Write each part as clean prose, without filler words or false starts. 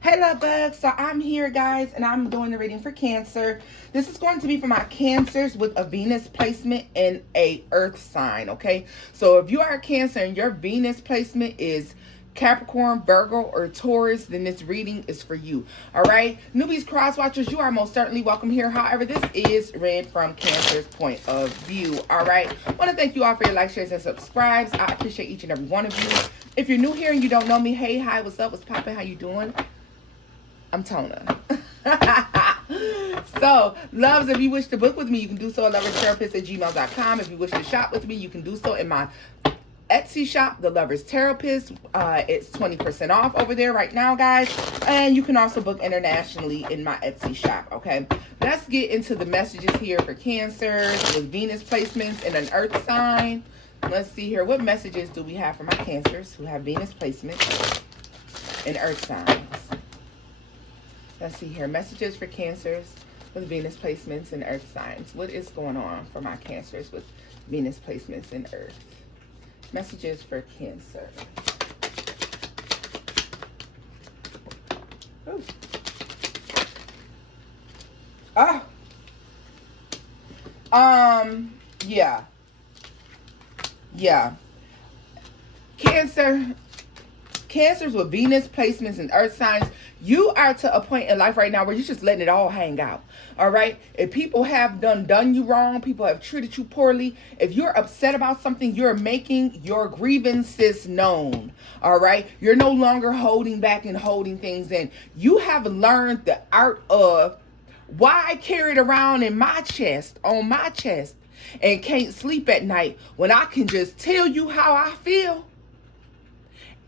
Hey love bugs, so I'm here guys and I'm doing the reading for Cancer. This is going to be for my Cancers with a Venus placement and a Earth sign, okay? So if you are a Cancer and your Venus placement is Capricorn, Virgo, or Taurus, then this reading is for you, all right? Newbies, cross watchers, you are most certainly welcome here. However, this is read from Cancer's point of view, all right? I want to thank you all for your likes, shares, and subscribes. I appreciate each and every one of you. If you're new here and you don't know me, hey, hi, what's up, what's poppin', how you doing? I'm Tona. So, loves, if you wish to book with me, you can do so at loverstaropist@gmail.com. If you wish to shop with me, you can do so in my Etsy shop, The Lover's Therapist. It's 20% off over there right now, guys. And you can also book internationally in my Etsy shop, okay? Let's get into the messages here for Cancers with Venus placements and an Earth sign. Let's see here. What messages do we have for my Cancers who have Venus placements and Earth signs? Let's see here. Messages for Cancers with Venus placements and Earth signs. What is going on for my Cancers with Venus placements and Earth? Messages for Cancer. Ooh. Yeah. Cancers with Venus placements and Earth signs, you are to a point in life right now where you're just letting it all hang out, all right? If people have done you wrong, people have treated you poorly, if you're upset about something, you're making your grievances known, all right? You're no longer holding back and holding things in. You have learned the art of why I carry it around in my chest, on my chest, and can't sleep at night when I can just tell you how I feel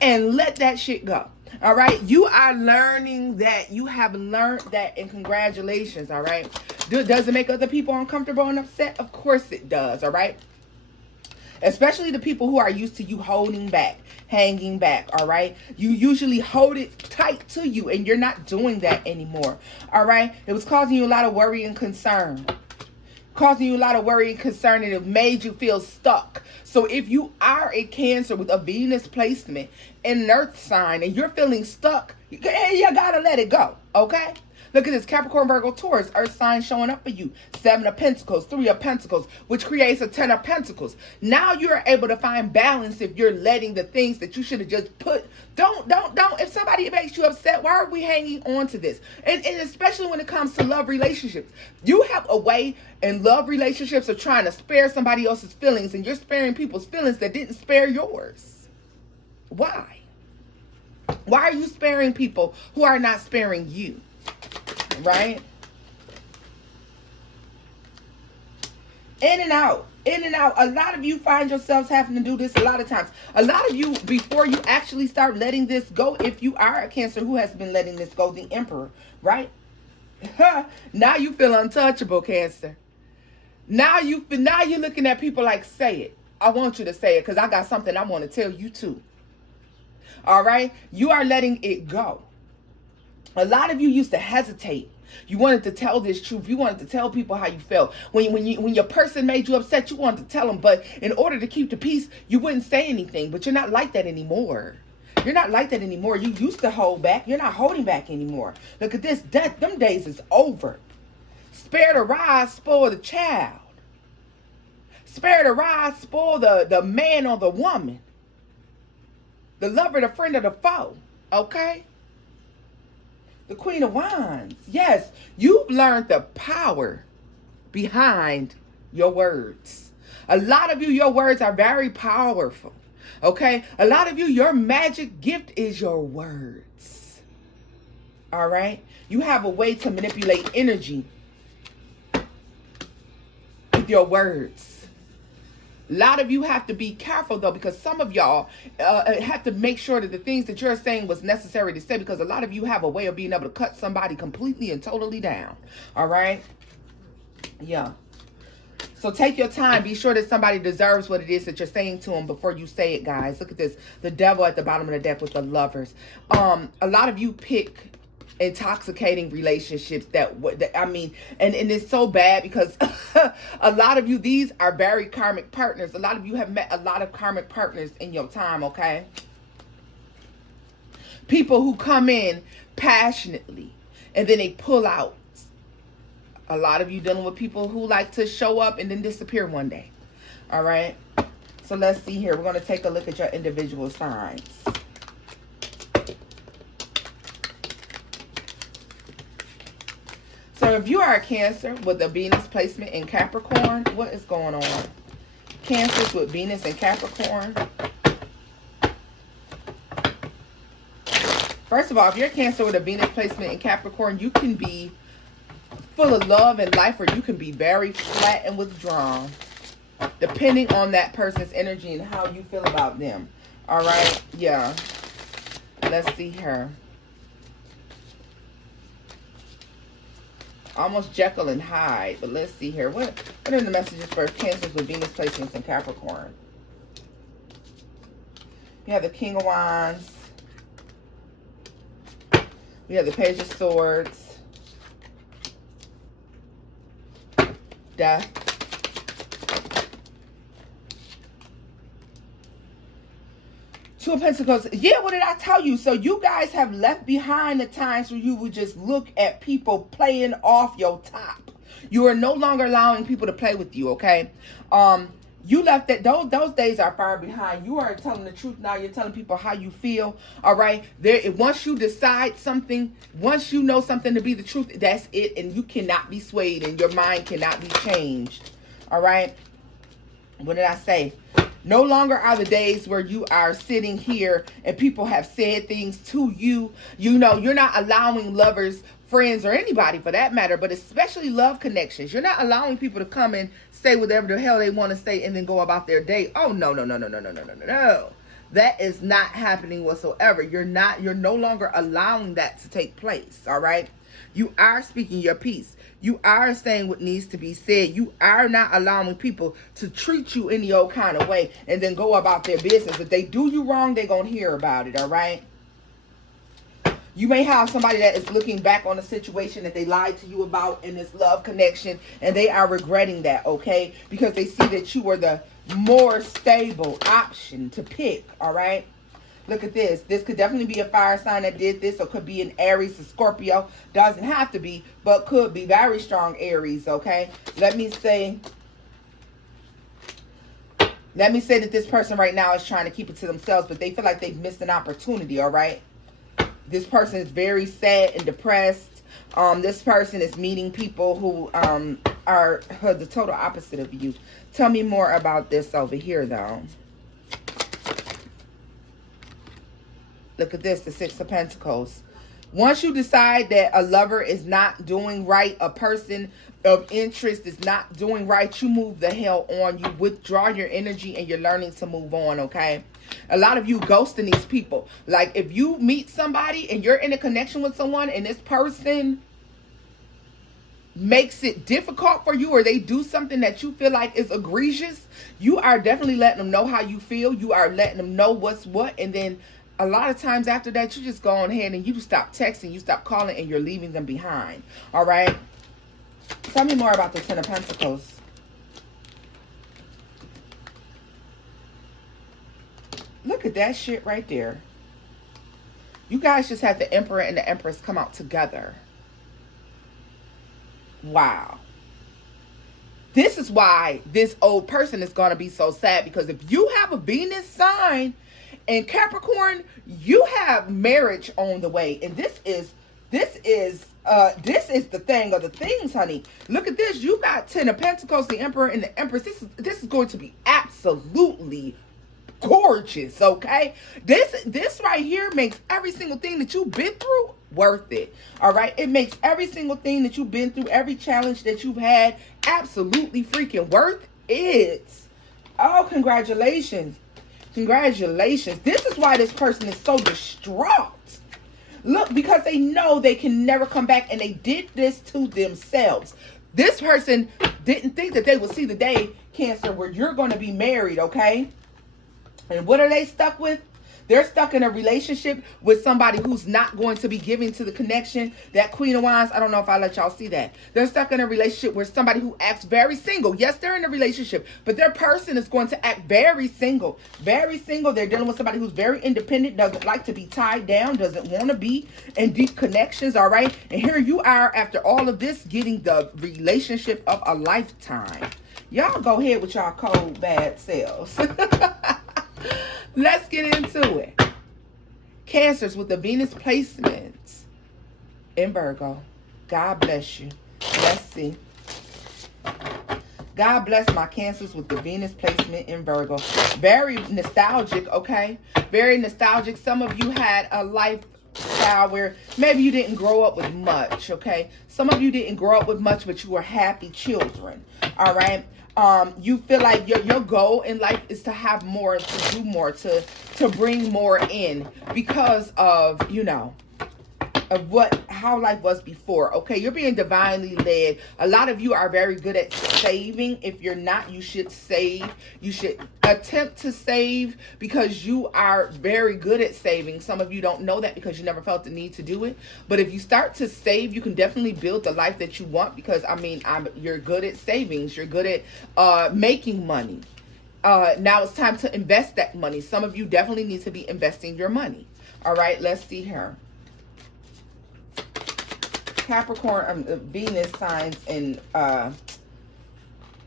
and let that shit go. All right, you are learning that. You have learned that, and congratulations. All right, does it make other people uncomfortable and upset? Of course it does. All right, especially the people who are used to you holding back, hanging back. All right, you usually hold it tight to you, and you're not doing that anymore. All right, it was causing you a lot of worry and concern. And it made you feel stuck. So if you are a Cancer with a Venus placement and an Earth sign and you're feeling stuck, you gotta let it go, okay? Look at this, Capricorn, Virgo, Taurus, Earth sign showing up for you. 7 of Pentacles, 3 of Pentacles, which creates a 10 of Pentacles. Now you're able to find balance if you're letting the things that you should have just put. Don't. If somebody makes you upset, why are we hanging on to this? And especially when it comes to love relationships. You have a way in love relationships of trying to spare somebody else's feelings, and you're sparing people's feelings that didn't spare yours. Why? Why are you sparing people who are not sparing you? Right? In and out. A lot of you find yourselves having to do this a lot of times. A lot of you, before you actually start letting this go, if you are a Cancer who has been letting this go, the Emperor, right? Now you feel untouchable, Cancer. Now you're looking at people like, say it. I want you to say it because I got something I want to tell you too. All right? You are letting it go. A lot of you used to hesitate. You wanted to tell this truth. You wanted to tell people how you felt. When your person made you upset, you wanted to tell them. But in order to keep the peace, you wouldn't say anything. But you're not like that anymore. You're not like that anymore. You used to hold back. You're not holding back anymore. Look at this. Them days is over. Spare the rod, spoil the child. Spare the rod, spoil the man or the woman. The lover, the friend, or the foe. Okay? The Queen of Wands. Yes, you've learned the power behind your words. A lot of you, your words are very powerful. Okay? A lot of you, your magic gift is your words. All right? You have a way to manipulate energy with your words. A lot of you have to be careful, though, because some of y'all have to make sure that the things that you're saying was necessary to say, because a lot of you have a way of being able to cut somebody completely and totally down. All right? Yeah. So take your time. Be sure that somebody deserves what it is that you're saying to them before you say it, guys. Look at this. The Devil at the bottom of the deck with the Lovers. A lot of you pick intoxicating relationships that I mean, and it's so bad because a lot of you, these are very karmic partners. A lot of you have met a lot of karmic partners in your time, okay? People who come in passionately and then they pull out. A lot of you dealing with people who like to show up and then disappear one day. All right. So let's see here. We're going to take a look at your individual signs. So if you are a Cancer with a Venus placement in Capricorn, what is going on? Cancers with Venus in Capricorn. First of all, if you're a Cancer with a Venus placement in Capricorn, you can be full of love and life, or you can be very flat and withdrawn, depending on that person's energy and how you feel about them. All right? Yeah. Let's see here. Almost Jekyll and Hyde, but let's see here. What are the messages for Cancers with Venus placements in Capricorn? We have the King of Wands. We have the Page of Swords. Death. Two of Pentacles. Yeah, what did I tell you? So you guys have left behind the times where you would just look at people playing off your top. You are no longer allowing people to play with you, okay? You left that. Those days are far behind. You are telling the truth now. You're telling people how you feel, all right? Once you decide something, once you know something to be the truth, that's it, and you cannot be swayed, and your mind cannot be changed, all right? What did I say? No longer are the days where you are sitting here and people have said things to you. You know, you're not allowing lovers, friends, or anybody for that matter, but especially love connections. You're not allowing people to come and say whatever the hell they want to say and then go about their day. Oh, no. That is not happening whatsoever. You're no longer allowing that to take place, all right? You are speaking your piece. You are saying what needs to be said. You are not allowing people to treat you any old kind of way and then go about their business. If they do you wrong, they're going to hear about it, all right? You may have somebody that is looking back on a situation that they lied to you about in this love connection, and they are regretting that, okay? Because they see that you were the more stable option to pick, all right? Look at this. This could definitely be a fire sign that did this, or could be an Aries or Scorpio. Doesn't have to be, but could be very strong Aries, okay? Let me say that this person right now is trying to keep it to themselves, but they feel like they've missed an opportunity, all right? This person is very sad and depressed. This person is meeting people who are the total opposite of you. Tell me more about this over here, though. Look at this, the Six of Pentacles. Once you decide that a lover is not doing right, a person of interest is not doing right, you move the hell on. You withdraw your energy and you're learning to move on, okay? A lot of you ghosting these people. Like, if you meet somebody and you're in a connection with someone and this person makes it difficult for you, or they do something that you feel like is egregious, you are definitely letting them know how you feel. You are letting them know what's what, and then a lot of times after that, you just go on ahead and you stop texting, you stop calling, and you're leaving them behind. All right? Tell me more about the Ten of Pentacles. Look at that shit right there. You guys just had the Emperor and the Empress come out together. Wow. This is why this old person is going to be so sad, because if you have a Venus sign in Capricorn, you have marriage on the way, and this is the thing of the things, honey. Look at this. You got Ten of Pentacles, the Emperor, and the Empress. This is going to be absolutely gorgeous, okay? This right here makes every single thing that you've been through worth it. All right? It makes every single thing that you've been through, every challenge that you've had, absolutely freaking worth it. Oh, congratulations. Congratulations. This is why this person is so distraught. Look, because they know they can never come back, and they did this to themselves. This person didn't think that they would see the day, Cancer, where you're going to be married, okay? And what are they stuck with? They're stuck in a relationship with somebody who's not going to be giving to the connection. That Queen of Wands, I don't know if I let y'all see that. They're stuck in a relationship with somebody who acts very single. Yes, they're in a relationship, but their person is going to act very single. Very single. They're dealing with somebody who's very independent, doesn't like to be tied down, doesn't want to be in deep connections, all right? And here you are, after all of this, getting the relationship of a lifetime. Y'all go ahead with y'all cold, bad selves. Let's get into it. Cancers with the Venus placements in Virgo. God bless you. Let's see. God bless my Cancers with the Venus placement in Virgo. Very nostalgic, okay? Very nostalgic. Some of you had a lifestyle where maybe you didn't grow up with much, okay? Some of you didn't grow up with much, but you were happy children, all right? You feel like your goal in life is to have more, to do more, to bring more in because of, you know, of how life was before. Okay, you're being divinely led. A lot of you are very good at saving. If you're not, you should save. You should attempt to save because you are very good at saving. Some of you don't know that because you never felt the need to do it. But if you start to save, you can definitely build the life that you want because, I mean, you're good at savings. You're good at making money. Now it's time to invest that money. Some of you definitely need to be investing your money. All right, let's see here. Capricorn, Venus signs in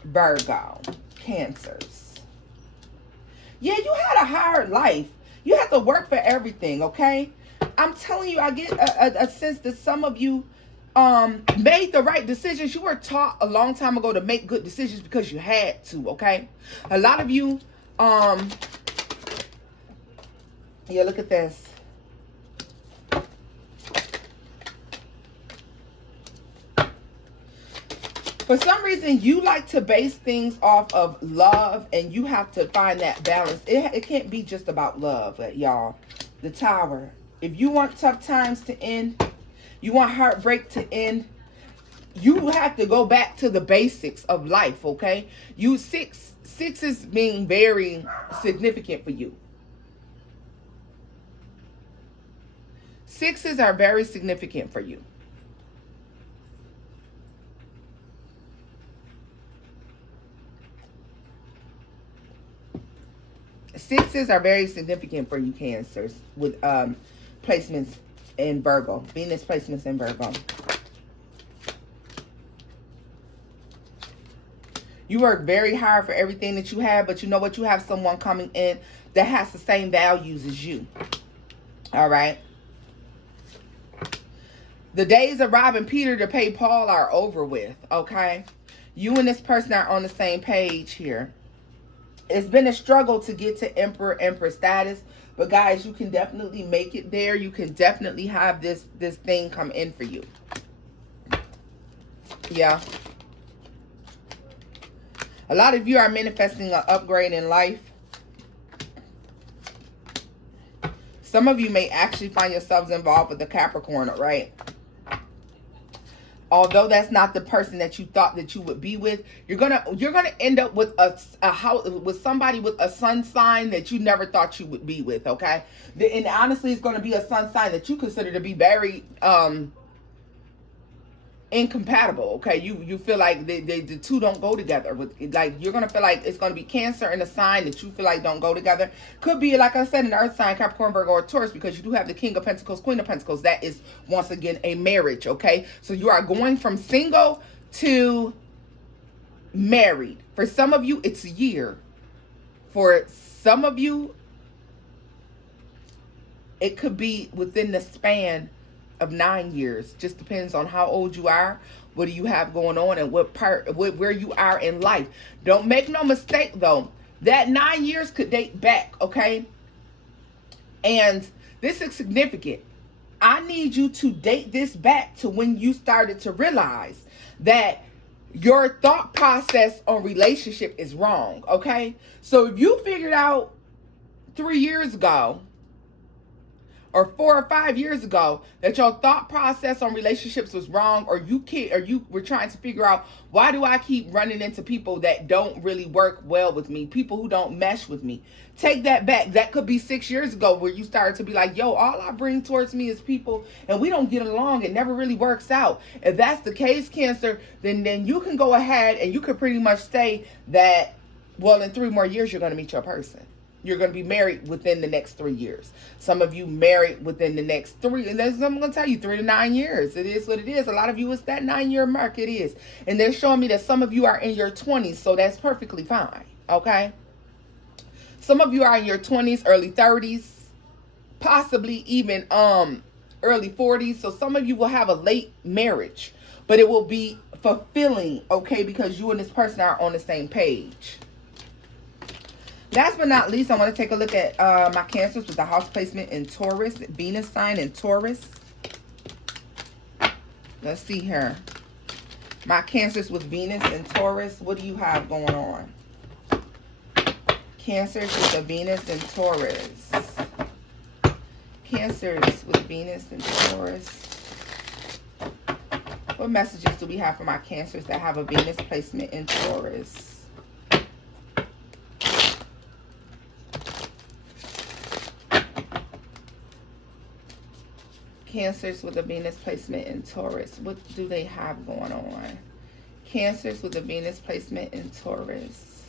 Virgo, Cancers. Yeah, you had a hard life. You had to work for everything, okay? I'm telling you, I get a sense that some of you made the right decisions. You were taught a long time ago to make good decisions because you had to, okay? A lot of you, yeah, look at this. For some reason, you like to base things off of love, and you have to find that balance. It can't be just about love, y'all. The Tower. If you want tough times to end, you want heartbreak to end, you have to go back to the basics of life, okay? Sixes being very significant for you. Sixes are very significant for you. Sixes are very significant for you, Cancers, with placements in Virgo. Venus placements in Virgo. You work very hard for everything that you have, but you know what? You have someone coming in that has the same values as you. All right? The days of robbing Peter to pay Paul are over with, okay? You and this person are on the same page here. It's been a struggle to get to Emperor, Empress status. But guys, you can definitely make it there. You can definitely have this thing come in for you. Yeah. A lot of you are manifesting an upgrade in life. Some of you may actually find yourselves involved with a Capricorn, right? Although that's not the person that you thought that you would be with, you're gonna end up with a house with somebody with a sun sign that you never thought you would be with. Okay, and honestly, it's gonna be a sun sign that you consider to be very incompatible. Okay, you feel like the two don't go together. With like, you're gonna feel like it's gonna be Cancer and a sign that you feel like don't go together. Could be, like I said, an earth sign, Capricorn, Virgo, or Taurus, because you do have the King of Pentacles, Queen of Pentacles. That is once again a marriage. Okay, so you are going from single to married. For some of you, it's a year. For some of you, it could be within the span of 9 years. Just depends on how old you are, what do you have going on, and where you are in life. Don't make no mistake though, that 9 years could date back, okay? And this is significant. I need you to date this back to when you started to realize that your thought process on relationship is wrong, okay? So if you figured out 3 years ago or 4 or 5 years ago that your thought process on relationships was wrong, or you were trying to figure out, why do I keep running into people that don't really work well with me, people who don't mesh with me? Take that back. That could be 6 years ago where you started to be like, yo, all I bring towards me is people and we don't get along. It never really works out. If that's the case, Cancer, then you can go ahead and you could pretty much say that, well, in 3 more years, you're going to meet your person. You're going to be married within the next 3 years. Some of you married within the next 3. And I'm going to tell you, 3 to 9 years. It is what it is. A lot of you, it's that 9-year mark. It is. And they're showing me that some of you are in your 20s. So that's perfectly fine. Okay. Some of you are in your 20s, early 30s, possibly even early 40s. So some of you will have a late marriage, but it will be fulfilling. Okay. Because you and this person are on the same page. Last but not least, I want to take a look at my Cancers with the house placement in Taurus, Venus sign in Taurus. Let's see here. My Cancers with Venus in Taurus, what do you have going on? Cancers with the Venus in Taurus. Cancers with Venus in Taurus. What messages do we have for my Cancers that have a Venus placement in Taurus? Cancers with a Venus placement in Taurus. What do they have going on? Cancers with a Venus placement in Taurus.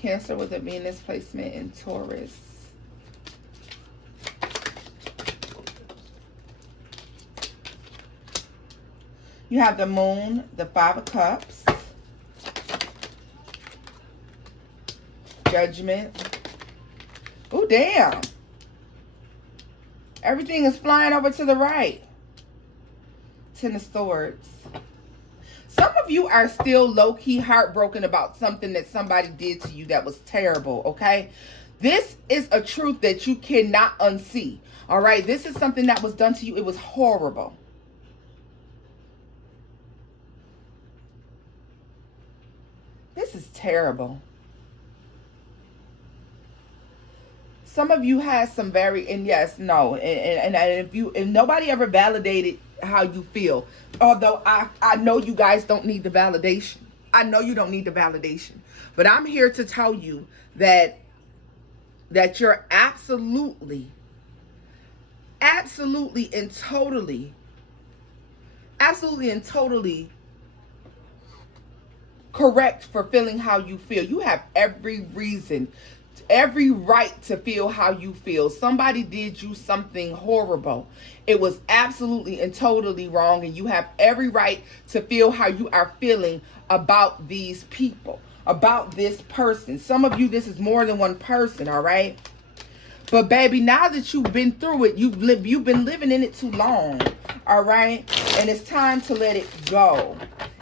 Cancer with a Venus placement in Taurus. You have the Moon, the 5 of Cups, Judgment. Oh, damn. Everything is flying over to the right. 10 of Swords. Some of you are still low-key heartbroken about something that somebody did to you that was terrible, okay? This is a truth that you cannot unsee, all right? This is something that was done to you. It was horrible. This is terrible. Some of you had some very, and yes, no, and if nobody ever validated how you feel, although I know you guys don't need the validation. I know you don't need the validation, but I'm here to tell you that you're absolutely and totally correct for feeling how you feel. You have every reason, every right to feel how you feel. Somebody did you something horrible. It was absolutely and totally wrong, and you have every right to feel how you are feeling about these people, about this person. Some of you, this is more than one person, all right? But baby, now that you've been through it, you've been living in it too long, all right? And it's time to let it go.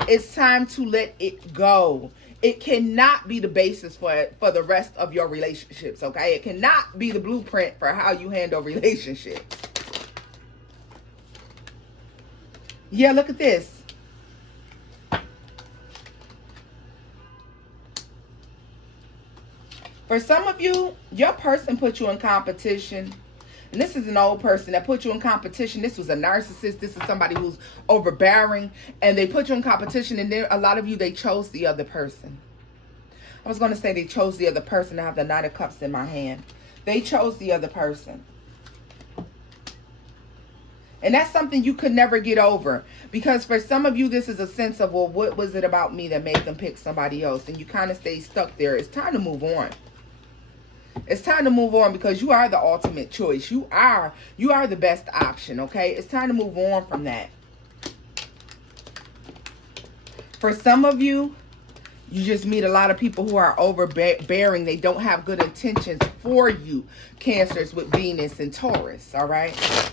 It's time to let it go. It cannot be the basis for the rest of your relationships, okay? It cannot be the blueprint for how you handle relationships. Yeah, look at this. For some of you, your person put you in competition. And this is an old person that put you in competition. This was a narcissist. This is somebody who's overbearing. And they put you in competition. And then a lot of you, they chose the other person. I was going to say they chose the other person. I have the 9 of Cups in my hand. They chose the other person. And that's something you could never get over. Because for some of you, this is a sense of, well, what was it about me that made them pick somebody else? And you kind of stay stuck there. It's time to move on. It's time to move on, because you are the ultimate choice. You are the best option, okay? It's time to move on from that. For some of you, you just meet a lot of people who are overbearing. They don't have good intentions for you, Cancers with Venus and Taurus, all right?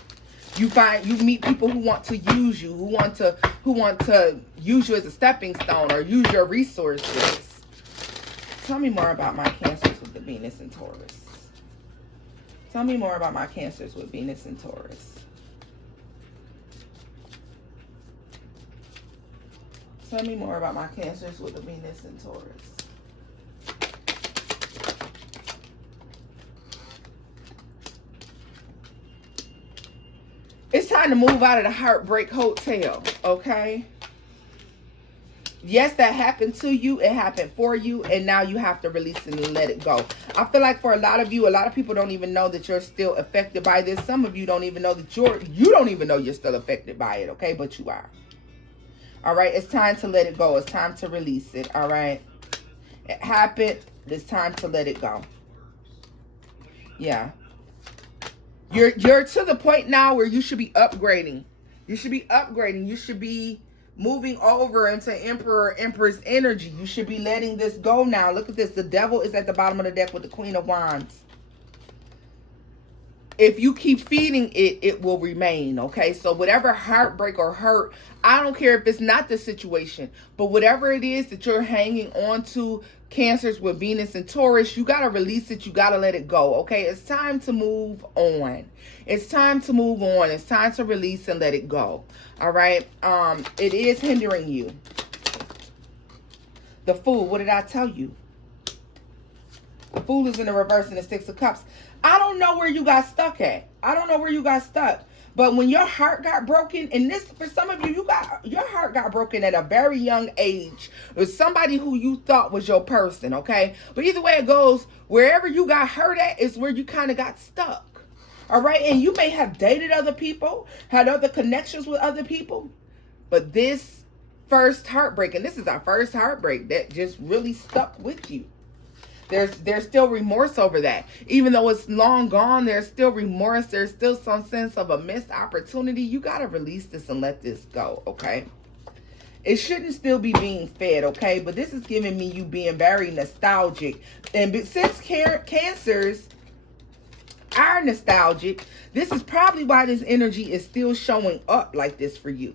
You meet people who want to use you, who want to use you as a stepping stone or use your resources. Tell me more about my Cancers with the Venus and Taurus. Tell me more about my Cancers with Venus and Taurus. Tell me more about my Cancers with the Venus and Taurus. It's time to move out of the heartbreak hotel, okay? Yes, that happened to you. It happened for you. And now you have to release it and let it go. I feel like for a lot of you, a lot of people don't even know that you're still affected by this. Some of you don't even know that you don't even know you're still affected by it, okay? But you are. All right? It's time to let it go. It's time to release it, all right? It happened. It's time to let it go. Yeah. You're to the point now where you should be upgrading. You should be upgrading. You should be moving over into Emperor, Empress energy. You should be letting this go now. Look at this. The devil is at the bottom of the deck with the Queen of Wands. If you keep feeding it, it will remain, okay? So whatever heartbreak or hurt, I don't care if it's not the situation, but whatever it is that you're hanging on to, Cancers with Venus and Taurus, you got to release it. You got to let it go, okay? It's time to move on. It's time to move on. It's time to release and let it go, all right? It is hindering you. The Fool, what did I tell you? The Fool is in the reverse in the Six of Cups. I don't know where you got stuck at. I don't know where you got stuck. But when your heart got broken, and this, for some of you, your heart got broken at a very young age with somebody who you thought was your person, okay? But either way it goes, wherever you got hurt at is where you kind of got stuck, all right? And you may have dated other people, had other connections with other people, but this first heartbreak, and this is our first heartbreak that just really stuck with you. There's still remorse over that. Even though it's long gone, there's still remorse. There's still some sense of a missed opportunity. You got to release this and let this go, okay? It shouldn't still be being fed, okay? But this is giving me you being very nostalgic. And since Cancers are nostalgic, this is probably why this energy is still showing up like this for you.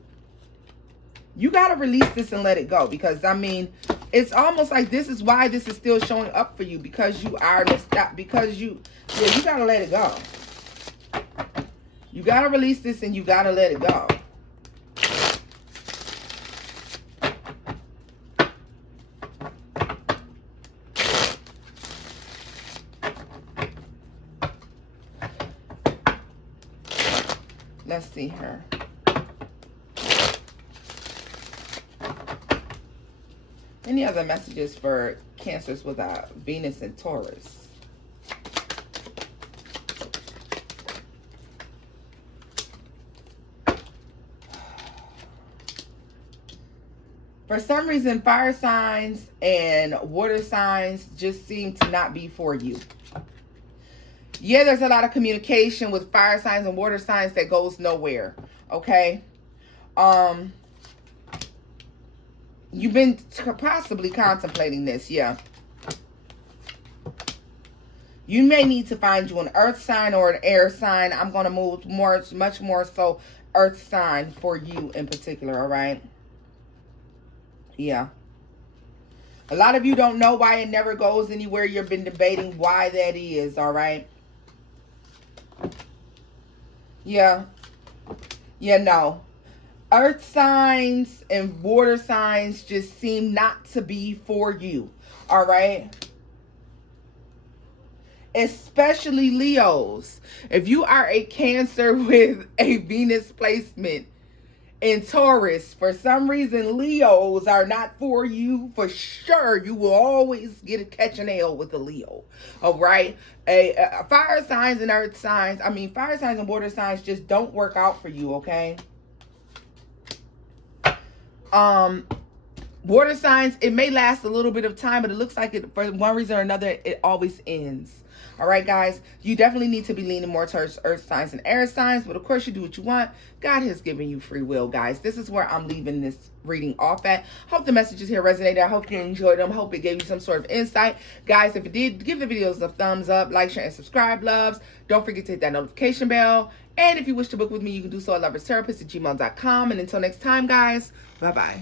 You got to release this and let it go, because, I mean, it's almost like this is why this is still showing up for you, because you are because you got to let it go. You got to release this and you got to let it go. Let's see here. Any other messages for Cancers with Venus and Taurus? For some reason, fire signs and water signs just seem to not be for you. Yeah, there's a lot of communication with fire signs and water signs that goes nowhere, okay? You've been possibly contemplating this, yeah. You may need to find you an earth sign or an air sign. I'm going to move much more so earth sign for you in particular, all right? Yeah. A lot of you don't know why it never goes anywhere. You've been debating why that is, all right? Yeah. Yeah, no. Earth signs and water signs just seem not to be for you, all right? Especially Leos. If you are a Cancer with a Venus placement in Taurus, for some reason, Leos are not for you. For sure, you will always catch an L with a Leo, all right? Fire signs and earth signs, fire signs and water signs just don't work out for you, okay? Water signs, it may last a little bit of time, but it looks like it, for one reason or another, it always ends. All right, guys, you definitely need to be leaning more towards earth signs and air signs, but of course you do what you want. God has given you free will, guys. This is where I'm leaving this reading off at. Hope the messages here resonated. I hope you enjoyed them. Hope it gave you some sort of insight. Guys, if it did, give the videos a thumbs up, like, share, and subscribe, loves. Don't forget to hit that notification bell. And if you wish to book with me, you can do so at loverstaropist@gmail.com. And until next time, guys, bye-bye.